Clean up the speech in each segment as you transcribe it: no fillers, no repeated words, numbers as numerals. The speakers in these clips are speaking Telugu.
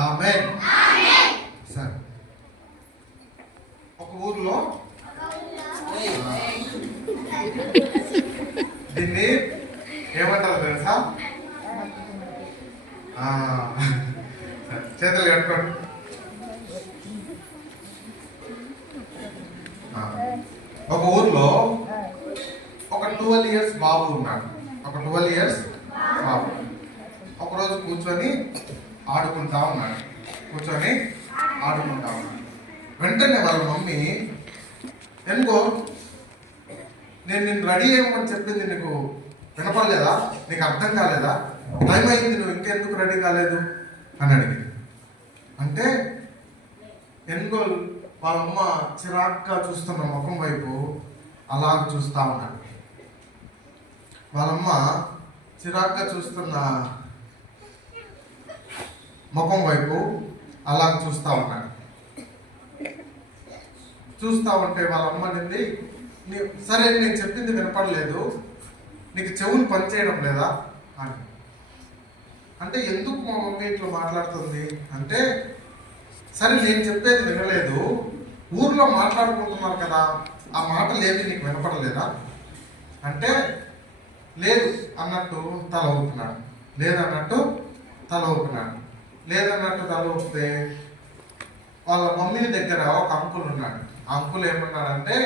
ఆమేన్. సరే, ఒక ఊర్లో దీన్ని ఏమంటారు తెలుసా? చేతులు కట్టుకోండి. ఒక ఊర్లో ఒక 12 years బాబు ఉన్నాడు. ఒక 12 years బాబు ఒకరోజు కూర్చొని ఆడుకుంటా ఉన్నాడు. వెంటనే వాళ్ళ మమ్మీ, ఎందుకో నేను నిన్ను రెడీ అయ్యమని చెప్పింది నీకు వినపడలేదా? నీకు అర్థం కాలేదా? టైం అయింది, నువ్వు ఇంకెందుకు రెడీ కాలేదు అని అడిగింది. అంటే ఎందుకో వాళ్ళమ్మ చిరాగ్గా చూస్తున్న ముఖం వైపు అలా చూస్తా ఉన్నాడు. వాళ్ళమ్మ చిరాగ్గా చూస్తున్న ముఖం వైపు అలా చూస్తా ఉన్నాడు. చూస్తా ఉంటే వాళ్ళ అమ్మ నింది, సరే నేను చెప్పింది వినపడలేదు, నీకు చెవులు పనిచేయడం లేదా అని. అంటే ఎందుకు మా మమ్మీ ఇట్లా మాట్లాడుతుంది అంటే, సరే నేను చెప్పేది వినలేదు, ఊర్లో మాట్లాడుకుంటున్నారు కదా, ఆ మాటలు ఏమి నీకు వినపడలేదా అంటే, లేదు అన్నట్టు తల ఊపుతున్నాడు. లేదన్నట్టు తల ఊపితే వాళ్ళ మమ్మీ దగ్గర ఒక అంకుల్ ఉన్నాడు. ఆ అంకుల్ ఏమన్నాడంటే,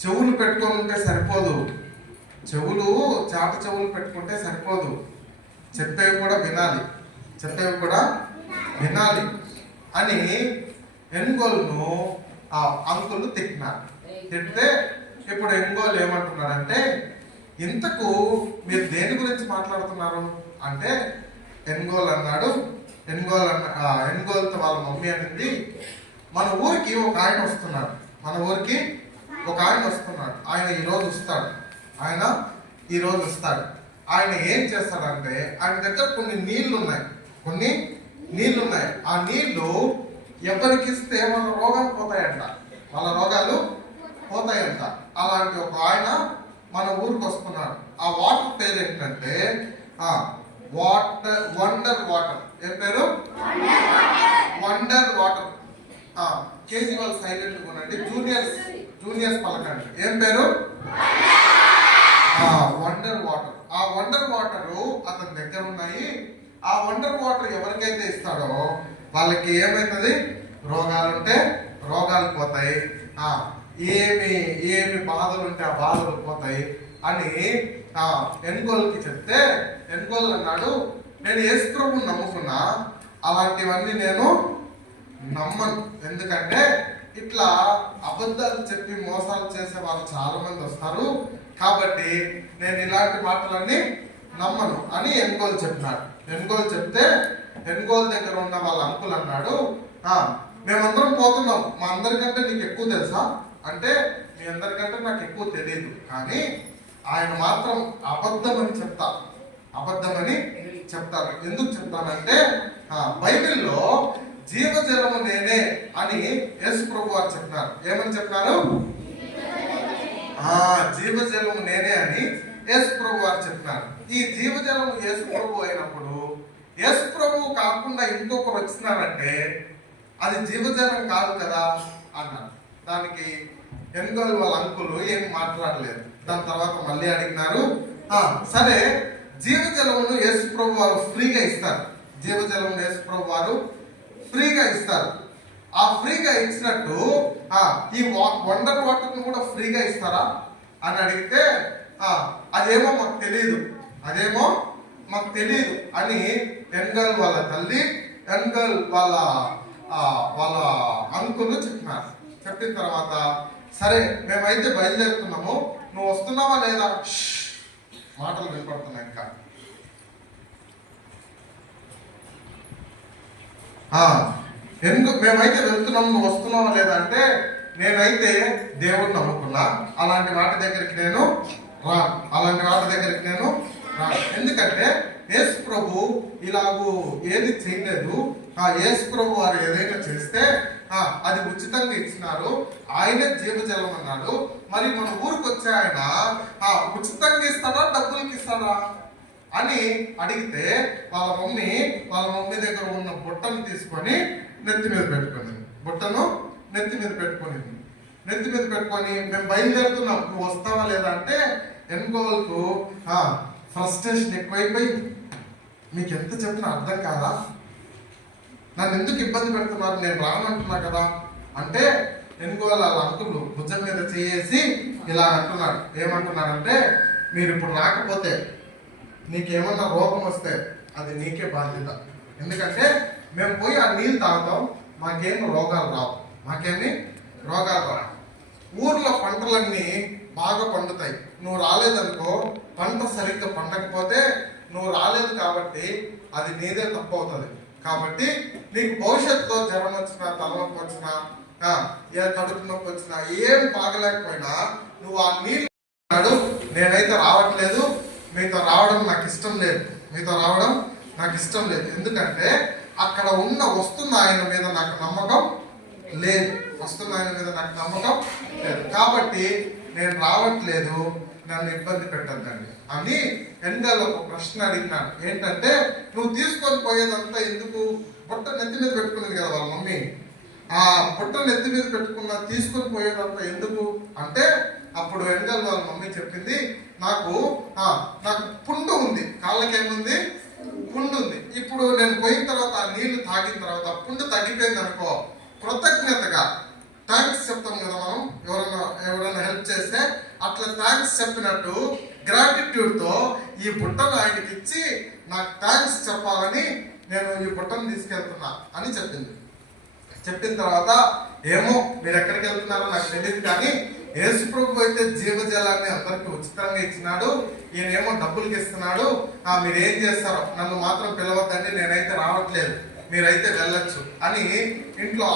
చెవులు పెట్టుకొని ఉంటే సరిపోదు, చాట చెవులు పెట్టుకుంటే సరిపోదు, చెప్పేవి కూడా వినాలి అని ఎన్గోల్ను ఆ అంకుల్ తిట్టినారు. తిడితే ఇప్పుడు ఎన్గోల్ ఏమంటున్నాడంటే, ఇంతకు మీరు దేని గురించి మాట్లాడుతున్నారు అంటే, ఎన్గోల్తో వాళ్ళ మమ్మీ అనింది, మన ఊరికి ఒక ఆయన వస్తున్నాడు, ఆయన ఈరోజు వస్తాడు. ఆయన ఏం చేస్తాడంటే, ఆయన దగ్గర కొన్ని నీళ్లు ఉన్నాయి. ఆ నీళ్లు ఎవరికి ఇస్తే వాళ్ళ రోగాలు పోతాయంట. అలాంటి ఒక ఆయన మన ఊరికి వస్తున్నాడు. ఆ వాటర్ పేరు ఏంటంటే వండర్ వాటర్. ఏం పేరు? Wonder water. కేజీ వాళ్ళు సైలెంట్ కొనండి, జూనియర్స్ పలకండి. ఏం పేరు? Wonder water. ఆ వండర్ వాటర్ అతని దగ్గర ఉన్నాయి. ఆ వండర్ వాటర్ ఎవరికైతే ఇస్తాడో వాళ్ళకి ఏమైతుంది? రోగాలుంటే రోగాలు పోతాయి, ఏమి బాధలు ఉంటే ఆ బాధలు పోతాయి అని ఎన్గోల్కి చెప్తే, ఎన్గోల్ అన్నాడు, నేను యేసు ప్రభువుని నమ్ముకున్నా, అలాంటివన్నీ నేను నమ్మను. ఎందుకంటే ఇట్లా అబద్ధాలు చెప్పి మోసాలు చేసే వాళ్ళు చాలా మంది వస్తారు, కాబట్టి నేను ఇలాంటి మాటలన్నీ నమ్మను అని ఎన్గోల్ చెప్పినాడు. ఎన్గోల్ చెప్తే ఎన్గోల్ దగ్గర ఉన్న వాళ్ళ అంకుల్ అన్నాడు, మేమందరం పోతున్నాం, మా అందరికంటే నీకు ఎక్కువ తెలుసా అంటే, మీ అందరికంటే నాకు ఎక్కువ తెలియదు, కానీ ఆయన మాత్రం అబద్ధమని చెప్తారు. ఎందుకు చెప్తానంటే, బైబిల్లో జీవజలము నేనే అని యేసు ప్రభు వారు చెప్పినారు. ఏమని చెప్పినారు? జీవజలము నేనే అని యేసు ప్రభు వారు చెప్పినారు. ఈ జీవజలము యేసు ప్రభు అయినప్పుడు, యేసు ప్రభు కాకుండా ఇంకొకరు వచ్చినారంటే అది జీవజలం కాదు కదా అన్నారు. దానికి ఎన్గోల్ వాళ్ళ అంకులు ఏం మాట్లాడలేదు. దాని తర్వాత మళ్ళీ అడిగినారు, సరే జీవజలమును యేసు ప్రభు వారు ఫ్రీగా ఇస్తారు. ఆ ఫ్రీగా ఇచ్చినట్టు ఈ వండర్ వాటర్ ను కూడా ఫ్రీగా ఇస్తారా అని అడిగితే, అదేమో మాకు తెలియదు అని ఎన్గోల్ వాళ్ళ తల్లి, ఎన్గోల్ వాళ్ళ అంకులు చెప్పినారు. చెప్పిన తర్వాత, సరే మేమైతే బయలుదేరుతున్నాము, నువ్వు వస్తున్నావా లేదా? మాటలు వినపడుతున్నాయి. ఇంకా మేమైతే వెళ్తున్నాం, నువ్వు వస్తున్నావా లేదా అంటే, నేనైతే దేవుడిని నమ్ముకున్నా, అలాంటి వాటి దగ్గరికి నేను రాను. ఎందుకంటే యేసు ప్రభు ఇలాగూ ఏది చేయలేదు. యేసు ప్రభు వారు ఏదైనా చేస్తే అది ఉచితంగా ఇచ్చినారు, ఆయనే జీవజలం అన్నాడు. మరి మన ఊరికి వచ్చే ఆయన ఉచితంగా ఇస్తాడా, డబ్బులకి ఇస్తాడా? అని అడిగితే వాళ్ళ మమ్మీ దగ్గర ఉన్న బుట్టను తీసుకొని నెత్తి మీద పెట్టుకునింది. బుట్టను నెత్తి మీద పెట్టుకునింది. నెత్తి మీద పెట్టుకొని మేము బయలుదేరుతున్నాం, నువ్వు వస్తావా లేదా అంటే ఎన్గోల్కు ఫ్రస్ట్రేషన్ ఎక్కువైపోయి, మీకు ఎంత చెప్పినా అర్థం కాదా, నన్ను ఎందుకు ఇబ్బంది పెడుతున్నారు, నేను రానంటున్నా కదా అంటే ఎన్గోల్ వాళ్ళ అంకులు భుజం మీద చేసి ఇలా అంటున్నాడు. ఏమంటున్నాడంటే, మీరు ఇప్పుడు రాకపోతే నీకేమన్నా రోగం వస్తే అది నీకే బాధ్యత. ఎందుకంటే మేము పోయి ఆ నీళ్ళు తాగుతాం, మాకేం రోగాలు రావు, మాకేమి రోగాలు రావు. ఊర్లో పంటలన్నీ బాగా పండుతాయి, నువ్వు రాలేదనుకో, పంట సరిగ్గా పండకపోతే నువ్వు రాలేదు కాబట్టి అది నీదే తప్పు అవుతుంది. కాబట్టి నీకు భవిష్యత్తులో జ్వరం వచ్చినా, తలనొప్పి వచ్చినా, కడుపు నొప్పి వచ్చినా, ఏం బాగలేకపోయినా నువ్వు ఆ నీళ్ళు నేనైతే రావట్లేదు, మీతో రావడం నాకు ఇష్టం లేదు, మీతో రావడం నాకు ఇష్టం లేదు. ఎందుకంటే అక్కడ వస్తున్న ఆయన మీద నాకు నమ్మకం లేదు, వస్తున్న ఆయన మీద నాకు నమ్మకం లేదు, కాబట్టి నేను రావట్లేదు, నన్ను ఇబ్బంది పెట్టద్దండి అని ఎన్గల్ ఒక ప్రశ్న అడిగినాడు. ఏంటంటే, నువ్వు తీసుకొని పోయేదంతా ఎందుకు? బుట్ట నెత్తి మీద పెట్టుకునేది కదా వాళ్ళ మమ్మీ, ఆ బుట్ట నెత్తి మీద పెట్టుకున్న తీసుకొని పోయేదంతా ఎందుకు అంటే, అప్పుడు ఎన్గల్ వాళ్ళ మమ్మీ చెప్పింది, నాకు పుండు ఉంది, కాళ్ళకేముంది, పుండు ఉంది. ఇప్పుడు నేను పోయిన తర్వాత ఆ నీళ్లు తాగిన తర్వాత పుండు తగ్గిపోయింది అనుకో, కృతజ్ఞతగా థ్యాంక్స్ చెప్తాం కదా మనం, ఎవరైనా హెల్ప్ చేస్తే అట్లా థ్యాంక్స్ చెప్పినట్టు గ్రాటిట్యూడ్ తో ఈ బుట్టను ఆయనకి ఇచ్చి నాకు థ్యాంక్స్ చెప్పాలని నేను ఈ బుట్టను తీసుకెళ్తున్నా అని చెప్పింది. చెప్పిన తర్వాత, ఏమో మీరు ఎక్కడికి వెళ్తున్నారో నాకు తెలియదు, కానీ యేసు ప్రభు అయితే జీవజలాన్ని అందరికి ఉచితంగా ఇచ్చినాడు, ఈయనేమో డబ్బులకి ఇస్తున్నాడు, మీరు ఏం చేస్తారో నన్ను మాత్రం పిలవద్దండి, నేనైతే రావట్లేదు, మీరైతే వెళ్ళొచ్చు అని ఇంట్లో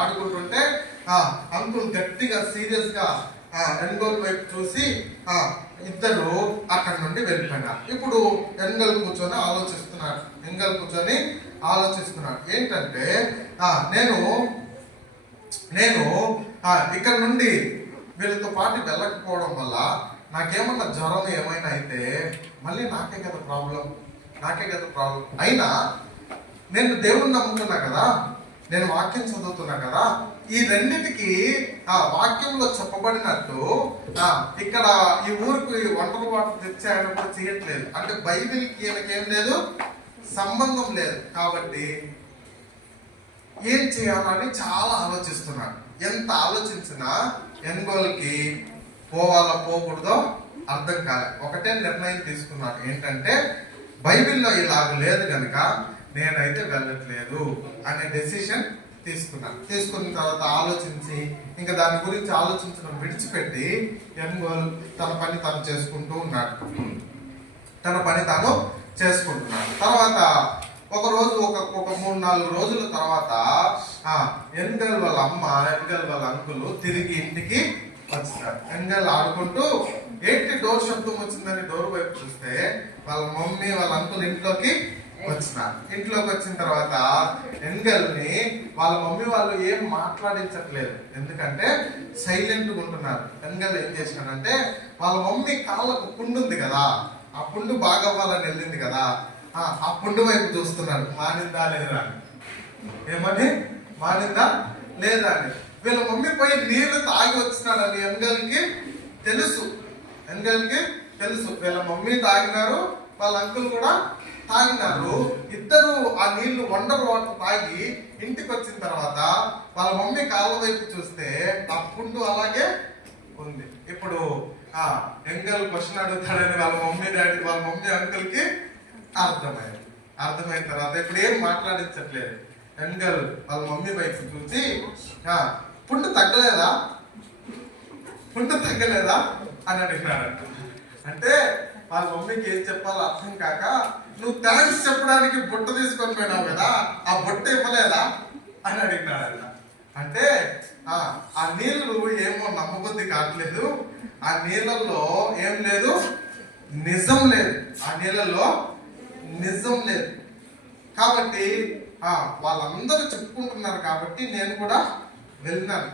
ఆడుకుంటుంటే అంకుల్ గట్టిగా సీరియస్ గా ఎన్గోల్ వైపు చూసి ఇద్దరు అక్కడి నుండి వెళ్ళిపోయినారు. ఇప్పుడు ఎన్గల్ కూర్చొని ఆలోచిస్తున్నాడు ఏంటంటే, నేను ఇక్కడ నుండి వీళ్ళతో పాటు వెళ్ళకపోవడం వల్ల నాకేమన్నా జ్వరం ఏమైనా అయితే మళ్ళీ నాకే కదా ప్రాబ్లం. అయినా నేను దేవుణ్ణి నమ్ముతున్నా కదా, నేను వాక్యం చదువుతున్నా కదా, ఈ రెండింటికి వాక్యంలో చెప్పబడినట్టు ఇక్కడ ఈ ఊరికి ఒంటరి వాటర్ తెచ్చాయన్నప్పుడు చేయట్లేదు, అంటే బైబిల్కి ఈయనకేం లేదు, సంబంధం లేదు. కాబట్టి ఏం చేయాలని చాలా ఆలోచిస్తున్నాడు. ఎంత ఆలోచించినా ఎన్గోల్కి పోవాలో పోకూడదో అర్థం కాలేదు. ఒకటే నిర్ణయం తీసుకున్నాడు, ఏంటంటే బైబిల్లో ఇలాగ లేదు కనుక నేనైతే వెళ్ళట్లేదు అనే డెసిషన్ తీసుకున్న తర్వాత ఆలోచించి ఇంకా దాని గురించి ఆలోచించడం విడిచిపెట్టి ఎన్గోల్ తన పని తాను చేసుకుంటున్నాడు. తర్వాత ఒక రోజు ఒక 3-4 రోజుల తర్వాత ఎన్గల్ వాళ్ళ అమ్మ, ఎన్గల్ వాళ్ళ అంకులు తిరిగి ఇంటికి వచ్చినారు. ఎన్గల్ ఆడుకుంటూ ఏంటి డోర్ శబ్దం వచ్చిందని డోర్ వైపు చూస్తే వాళ్ళ మమ్మీ వాళ్ళ అంకుల్ ఇంట్లోకి వచ్చిన తర్వాత ఎన్గల్ని వాళ్ళ మమ్మీ వాళ్ళు ఏం మాట్లాడించట్లేదు, ఎందుకంటే సైలెంట్గా ఉంటున్నారు. ఎన్గల్ ఏం చేసినాడంటే, వాళ్ళ మమ్మీ కాళ్ళకు పుండు ఉంది కదా, ఆ పుండు బాగా అవ్వాలని వెళ్ళింది కదా, ఆ పుండు వైపు చూస్తున్నాడు, మానిందా లేదా అని. ఏమని మానిందా లేదా అని. వీళ్ళ మమ్మీ పోయి నీళ్లు తాగి వచ్చినాడని ఎన్గల్కి తెలుసు. వీళ్ళ మమ్మీ తాగినారు, వాళ్ళ అంకుల్ కూడా తాగినారు. ఇద్దరు ఆ నీళ్లు వండర్ వాటర్ తాగి ఇంటికి వచ్చిన తర్వాత వాళ్ళ మమ్మీ కాళ్ళ వైపు చూస్తే ఆ పుండు అలాగే ఉంది. ఇప్పుడు ఎన్గల్ క్వశ్చన్ అడుగుతాడని వాళ్ళ మమ్మీ అంకుల్ కి అర్థమైన తర్వాత ఇప్పుడు ఏం మాట్లాడించట్లేదు. ఎన్గల్ వాళ్ళ మమ్మీ వైపు చూసి పుండు తగ్గలేదా అని అడిగినాడంట. అంటే వాళ్ళ మమ్మీకి ఏం చెప్పాలో అర్థం కాక, నువ్వు థ్యాంక్స్ చెప్పడానికి బుట్ట తీసుకొని పోయినావు కదా, ఆ బుట్ట ఇవ్వలేదా అని అడిగినాడంట. అంటే ఆ నీళ్లు ఏమో నమ్మబుద్ధి కావట్లేదు, ఆ నీళ్ళల్లో ఏం లేదు, నిజం లేదు, కాబట్టి వాళ్ళందరూ చెప్పుకుంటున్నారు కాబట్టి నేను కూడా వెళ్ళినాను.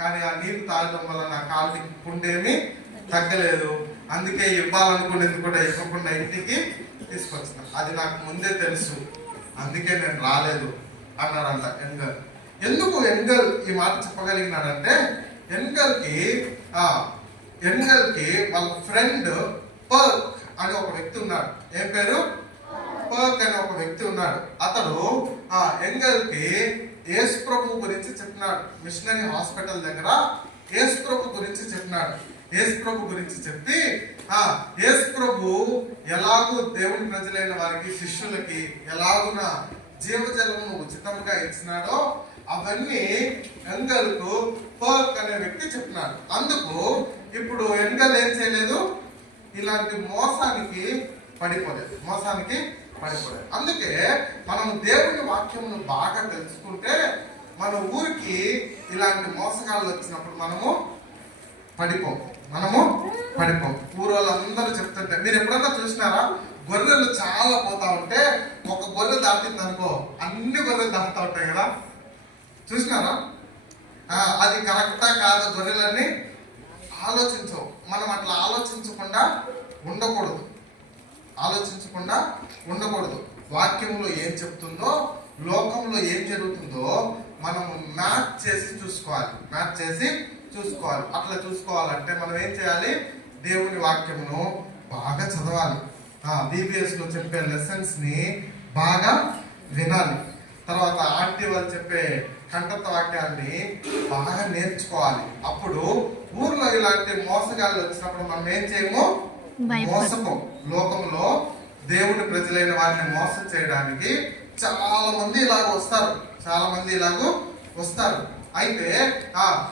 కానీ ఆ నీళ్లు తాగడం వల్ల నా కాళ్ళకి పుండేమి తగ్గలేదు. అందుకే ఇవ్వాలనుకునేది కూడా ఇవ్వకుండా ఇంటికి తీసుకొచ్చిన. అది నాకు ముందే తెలుసు, అందుకే నేను రాలేదు అన్నాడంట ఎంగల్. ఎందుకు ఎంగల్ ఈ మాట చెప్పగలిగినాడంటే, ఎంగల్కి వాళ్ళ ఫ్రెండ్ పర్క్ అని ఒక వ్యక్తి ఉన్నాడు. ఏం పేరు? పర్క్ అనే ఒక వ్యక్తి ఉన్నాడు. అతడు ఎంగల్కి యేసు ప్రభు గురించి చెప్పినాడు. మిషనరీ హాస్పిటల్ దగ్గర యేసు ప్రభు గురించి చెప్పినాడు. యేసు ప్రభు గురించి చెప్పి యేసు ప్రభు ఎలాగూ దేవుని ప్రజలైన వారికి, శిష్యులకి ఎలాగున జీవజలమును ఉచితంగా ఇచ్చినాడో అవన్నీ ఎంగల్కు పర్క్ అనే వ్యక్తి చెప్పినాడు. అందుకు ఇప్పుడు ఎంగల్ ఏం చేయలేదు, ఇలాంటి మోసానికి పడిపోలేదు. అందుకే మనం దేవుని వాక్యమును బాగా తెలుసుకుంటే మన ఊరికి ఇలాంటి మోసగాళ్ళు వచ్చినప్పుడు మనము పడిపోం. ఊరు వాళ్ళందరూ చెప్తుంటే, మీరు ఎప్పుడన్నా చూసినారా? గొర్రెలు చాలా పోతా ఉంటే ఒక గొర్రె దాటింది అనుకో, అన్ని గొర్రెలు దాటుతా ఉంటాయి కదా, చూసినారా? అది కరెక్టా కాదు, గొర్రెలన్నీ ఆలోచించవు. మనం అట్లా ఆలోచించకుండా ఉండకూడదు. వాక్యంలో ఏం చెప్తుందో, లోకంలో ఏం జరుగుతుందో మనము మ్యాచ్ చేసి చూసుకోవాలి. అట్లా చూసుకోవాలంటే మనం ఏం చేయాలి? దేవుని వాక్యమును బాగా చదవాలి. BBS లో చెప్పే లెసన్స్ ని బాగా వినాలి. తర్వాత ఆంటీ వాళ్ళు చెప్పే కంఠత వాక్యాన్ని బాగా నేర్చుకోవాలి. అప్పుడు ఊర్లో ఇలాంటి మోసగాళ్ళు వచ్చినప్పుడు మనం ఏం చేయము, మోసపోం. లోకంలో దేవుని ప్రజలైన వారిని మోసం చేయడానికి చాలా మంది ఇలాగ వస్తారు. అయితే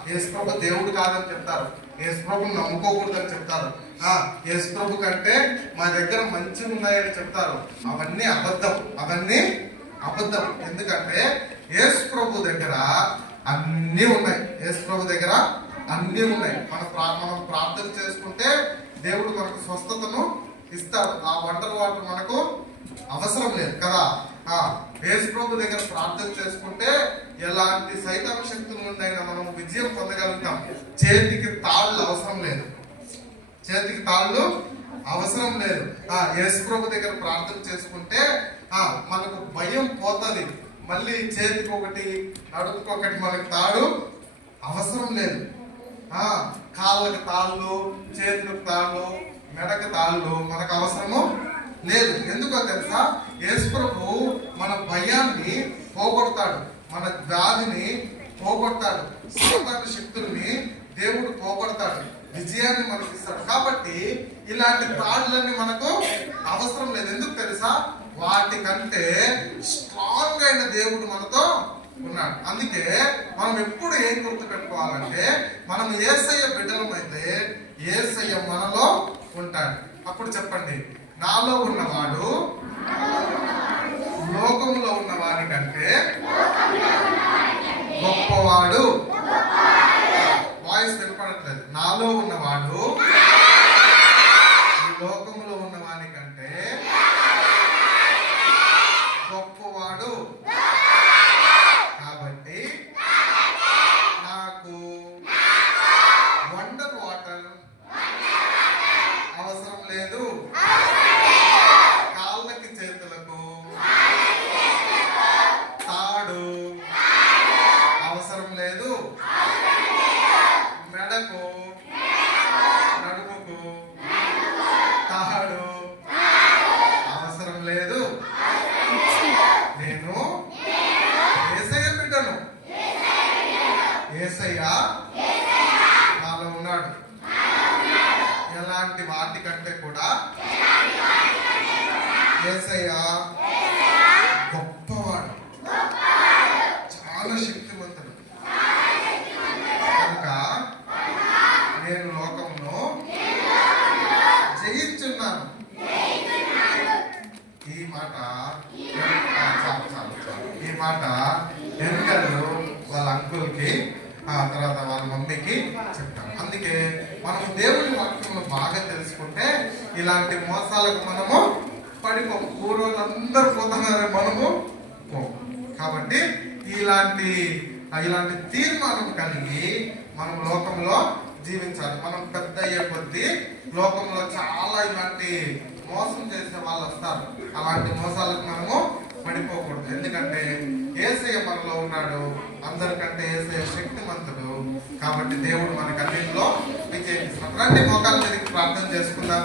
యేసు ప్రభు దేవుడు కాదని చెప్తారు, యేసు ప్రభుని నమ్ముకోకూడదని చెప్తారు, యేసు ప్రభు కంటే మా దగ్గర మంచిగా ఉన్నాయని చెప్తారు. అవన్నీ అబద్ధం. ఎందుకంటే యేసు ప్రభు దగ్గర అన్నీ ఉన్నాయి. మనం ప్రార్థన చేసుకుంటే దేవుడు మనకు స్వస్థతను ఇస్తాడు. ఆ వండర్ వాటర్ మనకు అవసరం లేదు కదా. యేసు ప్రభు దగ్గర ప్రార్థన చేసుకుంటే ఎలాంటి సైతాన శక్తుల నుండి మనం విజయం పొందగలుగుతాం. చేతికి తాళ్ళు అవసరం లేదు. యేసు ప్రభు దగ్గర ప్రార్థన చేసుకుంటే మనకు భయం పోతుంది. మళ్ళీ చేతికి ఒకటి, నడుపుకి ఒకటి మనకు తాడు అవసరం లేదు. కాళ్ళకి తాళ్ళు, చేతులకు తాళ్ళు, మెడకి తాళ్ళు మనకు అవసరము లేదు. ఎందుకో తెలుసా? యేసు ప్రభు మన భయాన్ని పోగొడతాడు, మన వ్యాధిని పోగొడతాడు, సాతాన శక్తుల్ని దేవుడు పోగొడతాడు, విజయాన్ని మనకి ఇస్తాడు. కాబట్టి ఇలాంటి తాళ్ళన్నీ మనకు అవసరం లేదు. ఎందుకు తెలుసా? వాటికంటే స్ట్రాంగ్ అయిన దేవుడు మనతో ఉన్నాడు. అందుకే మనం ఎప్పుడు ఏం గుర్తు పెట్టుకోవాలంటే, మనం యేసయ్య బిడ్డలమైతే యేసయ్య మనలో ఉంటాడు. అప్పుడు చెప్పండి, నాలో ఉన్నవాడు లోకంలో ఉన్న వారి కంటే గొప్పవాడు. వాయిస్ వినపడట్లేదు. నాలో ఉన్నవాడు లోకంలో ఉన్న వారి కంటే గొప్పవాడు. కాబట్టి నాకు వండర్ వాటర్ అవసరం లేదు, కాళ్ళకి చేతులకు తాడు అవసరం లేదు, మెడకు నడుముకు తాడు అవసరం లేదు. నేను యేసయ్య బిడ్డను, యేసయ్య నాలో ఉన్నాడు. ఎలాంటి వాటి కంటే కూడా యేసయ్య గొప్పవాడు, చాలా శక్తివంతుడు. కనుక నేను లోకంలో జయించున్నాను. ఈ మాట ఎంకలు వాళ్ళ అంకుల్కి, తర్వాత వాళ్ళ మమ్మీకి చెప్తాను. అందుకే మనం దేవుని వాక్యమును బాగా తెలుసుకుంటే ఇలాంటి మోసాలకు మనము పడిపోము. ఊరోళ్ళందరూ పోతున్నారే, మనము పోము. కాబట్టి ఇలాంటి తీర్మానం కలిగి మనం లోకంలో జీవించాలి. మనం పెద్ద అయ్యే కొద్దీ లోకంలో చాలా ఇలాంటి మోసం చేసే వాళ్ళు వస్తారు. అలాంటి మోసాలకు మనము పడిపోకూడదు. ఎందుకంటే యేసయ్య మనలో ఉన్నాడు. అందరికంటే యేసయ్య శక్తిమంతుడు. కాబట్టి దేవుడు మనకు అన్నింటిలో విజయం ఇస్తాడు. రండి, మోకాళ్ళ మీదకి ప్రార్థన చేసుకుందాం.